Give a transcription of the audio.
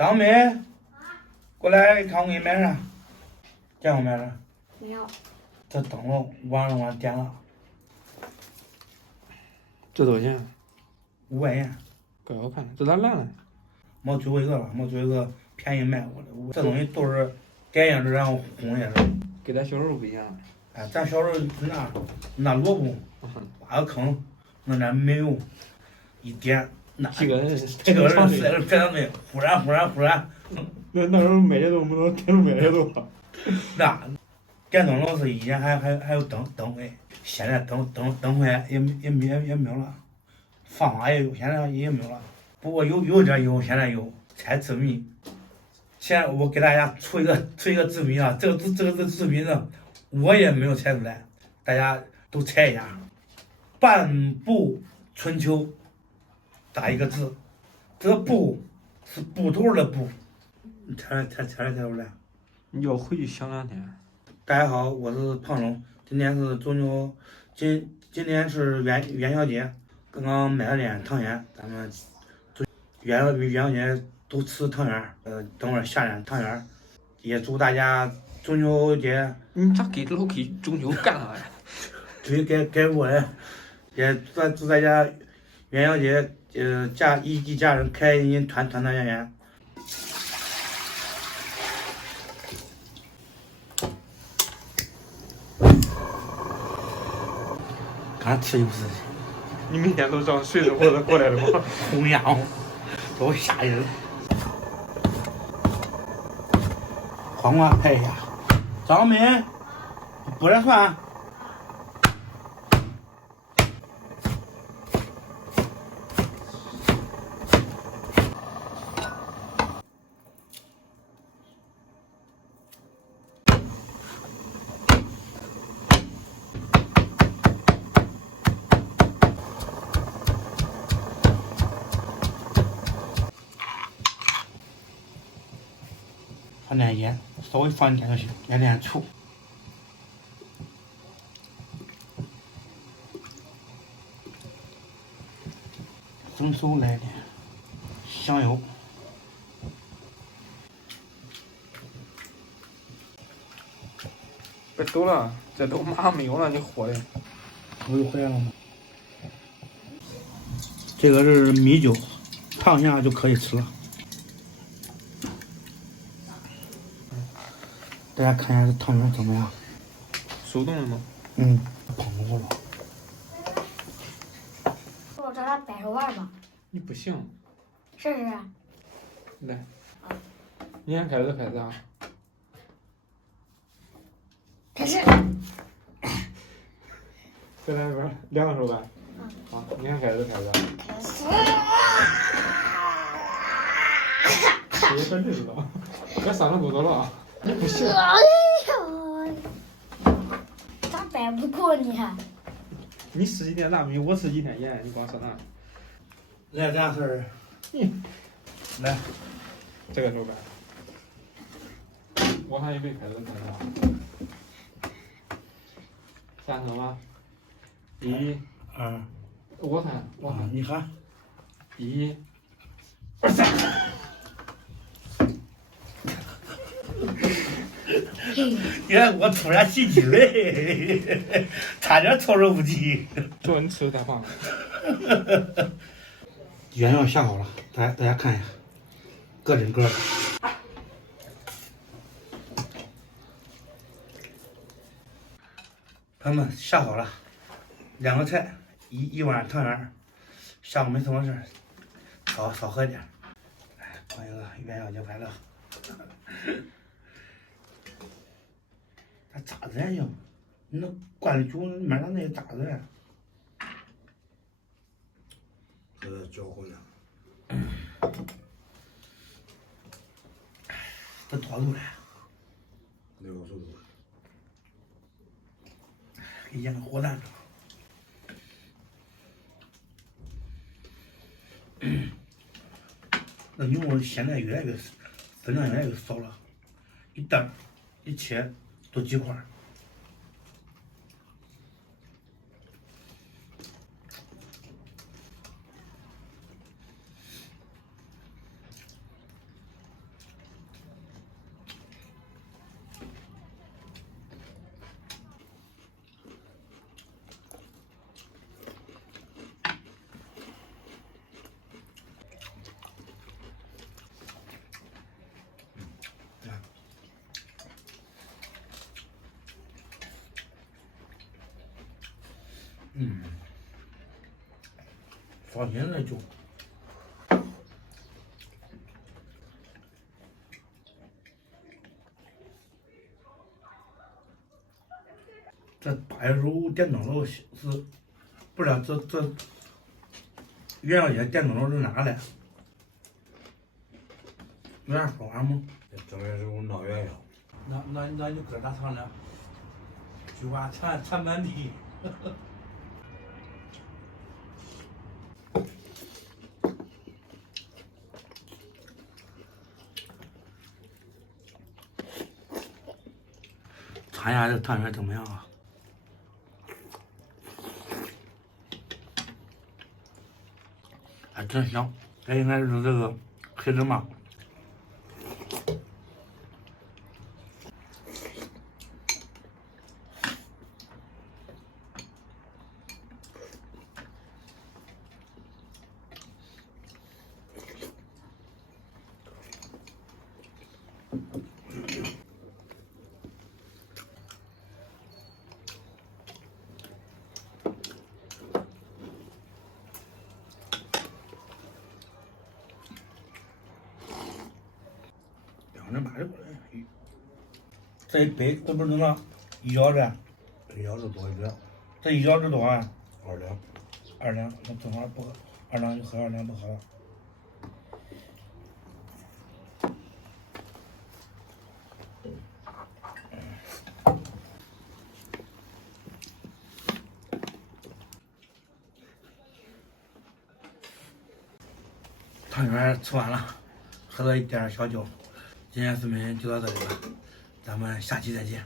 张梅，过来看我给你买啥？见过买啥？没有。这灯笼晚上我点了这多少钱？5块钱。怪好看的，这咋烂了？没最后一个了，没最后一个便宜卖我的。这东西都是改样式然后烘的是。跟咱小时候不一样。哎，咱小时候那萝卜挖个坑，弄点煤油，一点那几个人这个人塞着排长队，忽然。那时候买的都没有电路买的都。那电灯笼是以前还有灯会，现在灯会也没有了，方法也有，现在也没有了。不过有点有，现在有猜字谜。现在我给大家出一个字谜啊，这个字谜呢，我也没有猜出来，大家都猜一下。半部春秋，打一个字，这个部是部头的部，你猜出来？你要回去想2天。大家好，我是胖龙，今天是中秋，今天是元宵节，刚刚买了点汤圆，咱们元宵节都吃汤圆，等会儿下点汤圆，也祝大家中秋节。你咋给老给中秋干啥呀？对，该我的，也祝大家元宵节，一家人开心团圆。刚吃又是你每天都这样睡着或者过来的吗？红阳，多吓人！黄瓜拍一下，张梅，不然算。放点盐，稍微放一点就行，点醋。生抽来点，香油。别抖了，这都马上没有了，你火的。我又回来了吗？这个是米酒，烫一下就可以吃了。大家看一下这汤圆怎么样？手动的吗？捧过了。我找他掰手腕吧。你不行。试试。来。你先开始啊。开始。再来一遍，2个手呗。好，你先开始。开始。别分这了，别3个步骤了啊！你不行。哎呀，咋掰不过你？你吃几天大米，我吃几天盐，你光说那。来这样式儿。来，这个手呗。我还以为开始看啥。3声吧。1、2，我喊。你喊。1、2、3。你看我突然心惊嘞，差点措手不及。说你吃的太胖了。元宵下好了，大家看一下，个整个的。朋友们下好了，2个菜，一碗汤圆，下午没什么事，少喝点。朋友们，元宵节快乐。它咋子呀？你那灌酒里面那咋子呀？这搅和呢。这多久了？那个时候。给腌个火蛋那牛肉现在越来越分量越来越少了，一袋一切都几块。放心了就。这8月15电灯笼是不知道这元宵节电灯笼是哪来？有啥说法吗？正月15闹元宵，那就搁啥唱了？菊花残满地。尝一下这汤圆怎么样啊？还真香，这应该是这个黑芝麻。2.8的过来，这一杯这不是那1小时1小时多一点，这1小时多少？ 2两。 2两，那正好不喝，2两就喝，2两不喝了。汤圆吃完了，喝了一点小酒。今天视频就到这里了，咱们下期再见。